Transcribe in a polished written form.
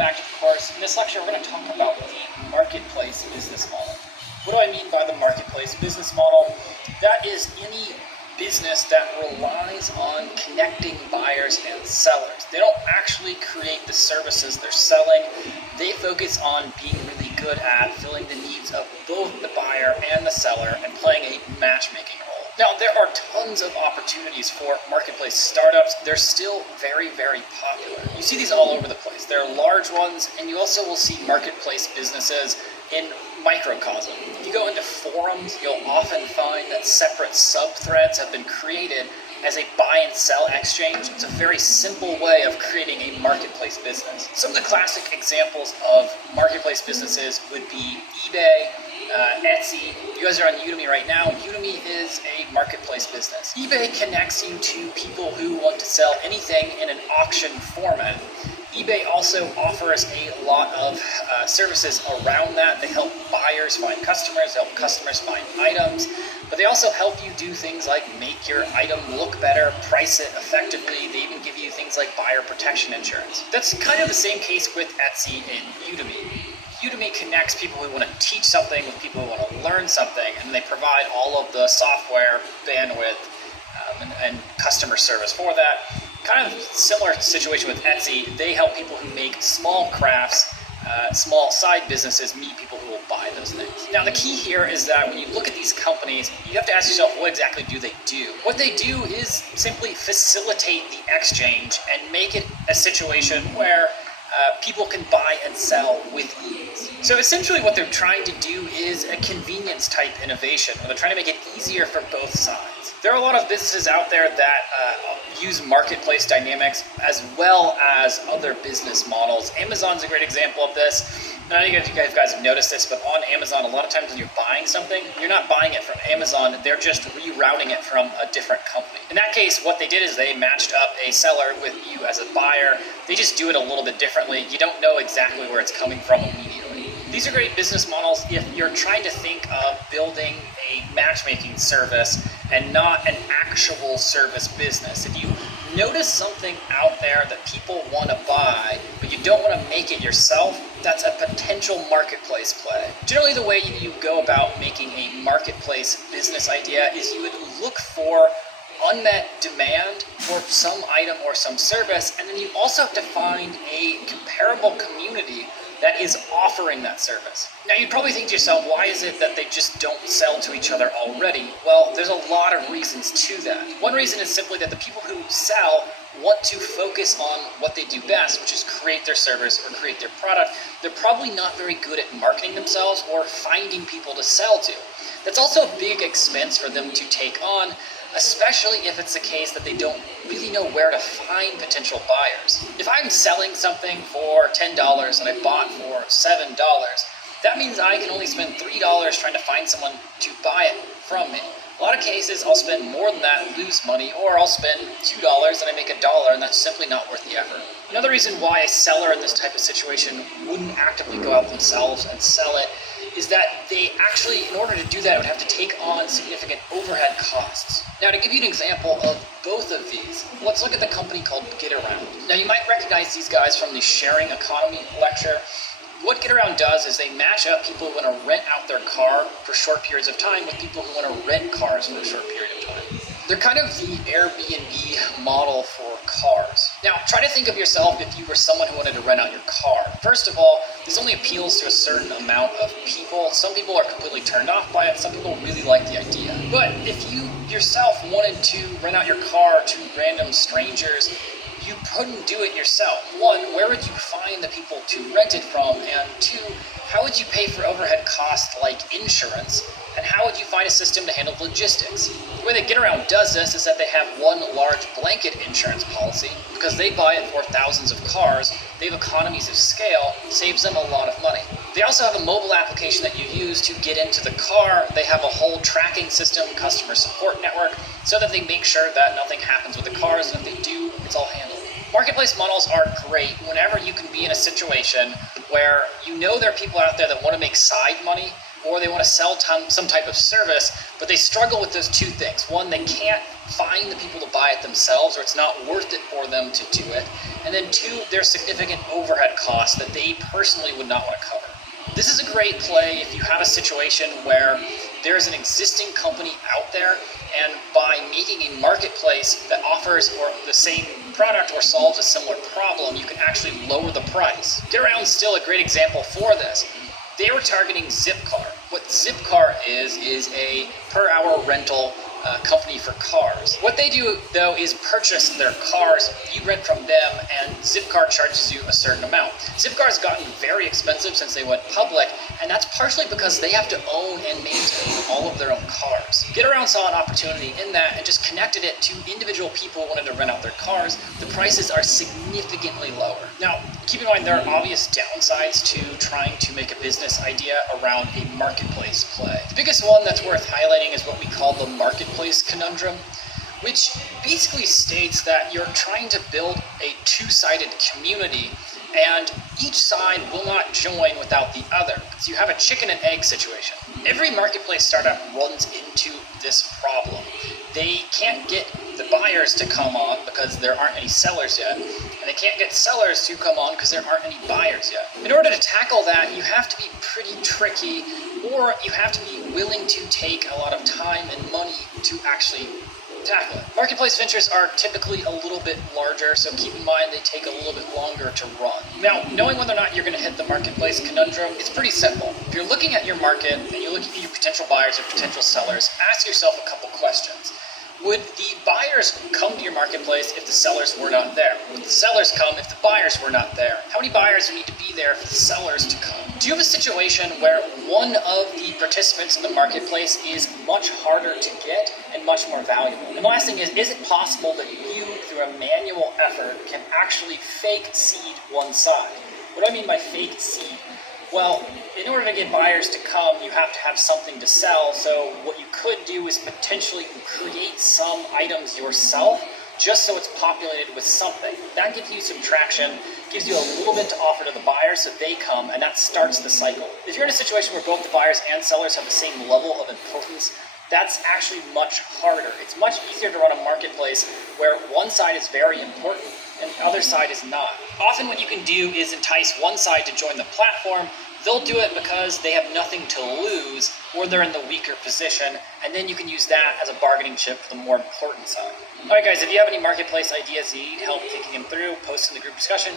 back to the course. In this lecture, we're going to talk about the marketplace business model. What do I mean by the marketplace business model? That is any business that relies on connecting buyers and sellers. They don't actually create the services they're selling. They focus on being really good at filling the needs of both the buyer and the seller and playing a matchmaking role. Now, there are tons of opportunities for marketplace startups. They're still very, very popular. You see these all over the place. There are large ones, and you also will see marketplace businesses in microcosm. If you go into forums, you'll often find that separate sub-threads have been created as a buy and sell exchange. It's a very simple way of creating a marketplace business. Some of the classic examples of marketplace businesses would be eBay, Etsy. You guys are on Udemy right now. Udemy is a marketplace business. eBay connects you to people who want to sell anything in an auction format. eBay also offers a lot of services around that. They help buyers find customers, help customers find items, but they also help you do things like make your item look better, price it effectively. They even give you things like buyer protection insurance. That's kind of the same case with Etsy and Udemy. Udemy connects people who want to teach something with people who want to learn something, and they provide all of the software, bandwidth, and customer service for that. Kind of similar situation with Etsy. They help people who make small crafts, small side businesses meet people who will buy those things. Now, the key here is that when you look at these companies, you have to ask yourself, what exactly do they do? What they do is simply facilitate the exchange and make it a situation where people can buy and sell with ease. So essentially what they're trying to do is a convenience type innovation, where they're trying to make it easier for both sides. There are a lot of businesses out there that use marketplace dynamics as well as other business models. Amazon's a great example of this. I don't know if you guys have noticed this, but on Amazon, a lot of times when you're buying something, you're not buying it from Amazon, they're just rerouting it from a different company. In that case, what they did is they matched up a seller with you as a buyer. They just do it a little bit differently. You don't know exactly where it's coming from immediately. These are great business models if you're trying to think of building a matchmaking service and not an actual service business. If you notice something out there that people want to buy, but you don't want to make it yourself, that's a potential marketplace play. Generally, the way you go about making a marketplace business idea is you would look for unmet demand for some item or some service, and then you also have to find a comparable community that is offering that service. Now, you'd probably think to yourself, why is it that they just don't sell to each other already? Well, there's a lot of reasons to that. One reason is simply that the people who sell want to focus on what they do best, which is create their service or create their product. They're probably not very good at marketing themselves or finding people to sell to. That's also a big expense for them to take on, especially if it's the case that they don't really know where to find potential buyers. If I'm selling something for $10 and I bought for $7, that means I can only spend $3 trying to find someone to buy it from me. A lot of cases, I'll spend more than that and lose money, or I'll spend $2 and I make $1, and that's simply not worth the effort. Another reason why a seller in this type of situation wouldn't actively go out themselves and sell it is that they actually, in order to do that, would have to take on significant overhead costs. Now, to give you an example of both of these, let's look at the company called GetAround. Now, you might recognize these guys from the sharing economy lecture. What GetAround does is they match up people who want to rent out their car for short periods of time with people who want to rent cars for a short period of time. They're kind of the Airbnb model for cars. Now, try to think of yourself if you were someone who wanted to rent out your car. First of all, this only appeals to a certain amount of people. Some people are completely turned off by it. Some people really like the idea. But if you yourself wanted to rent out your car to random strangers, you couldn't do it yourself. One, where would you find the people to rent it from? And two, how would you pay for overhead costs like insurance? And how would you find a system to handle logistics? The way that GetAround does this is that they have one large blanket insurance policy. Because they buy it for thousands of cars, they have economies of scale, saves them a lot of money. They also have a mobile application that you use to get into the car. They have a whole tracking system, customer support network, so that they make sure that nothing happens with the cars, and if they do, it's all handled. Marketplace models are great whenever you can be in a situation where you know there are people out there that want to make side money, or they want to sell some type of service, but they struggle with those two things. One, they can't find the people to buy it themselves, or it's not worth it for them to do it. And then two, there's significant overhead costs that they personally would not want to cover. This is a great play if you have a situation where there's an existing company out there, and by making a marketplace that offers or the same product or solves a similar problem, you can actually lower the price. GetAround's still a great example for this. They were targeting Zipcar. What Zipcar is a per hour rental company for cars. What they do though is purchase their cars, you rent from them, and Zipcar charges you a certain amount. Zipcar has gotten very expensive since they went public, and that's partially because they have to own and maintain all of their own cars. GetAround saw an opportunity in that and just connected it to individual people who wanted to rent out their cars. The prices are significantly lower. Now, keep in mind there are obvious downsides to trying to make a business idea around a marketplace play. The biggest one that's worth highlighting is what we call the marketplace conundrum, which basically states that you're trying to build a two-sided community and each side will not join without the other. So you have a chicken and egg situation. Every marketplace startup runs into this problem. They can't get the buyers to come on because there aren't any sellers yet, and they can't get sellers to come on because there aren't any buyers yet. In order to tackle that, you have to be pretty tricky, or you have to be willing to take a lot of time and money to actually tackle it. Marketplace ventures are typically a little bit larger, so keep in mind they take a little bit longer to run. Now, knowing whether or not you're going to hit the marketplace conundrum, it's pretty simple. If you're looking at your market and you're looking at your potential buyers or potential sellers, ask yourself a couple questions. Would the buyers come to your marketplace if the sellers were not there? Would the sellers come if the buyers were not there? How many buyers would need to be there for the sellers to come? Do you have a situation where one of the participants in the marketplace is much harder to get and much more valuable? And the last thing is it possible that you, through a manual effort, can actually fake seed one side? What do I mean by fake seed? Well, in order to get buyers to come, you have to have something to sell. So what you could do is potentially create some items yourself, just so it's populated with something. That gives you some traction, gives you a little bit to offer to the buyers so they come, and that starts the cycle. If you're in a situation where both the buyers and sellers have the same level of importance, that's actually much harder. It's much easier to run a marketplace where one side is very important and the other side is not. Often what you can do is entice one side to join the platform. They'll do it because they have nothing to lose, or they're in the weaker position, and then you can use that as a bargaining chip for the more important side. All right, guys, if you have any marketplace ideas you need help thinking them through, post in the group discussion.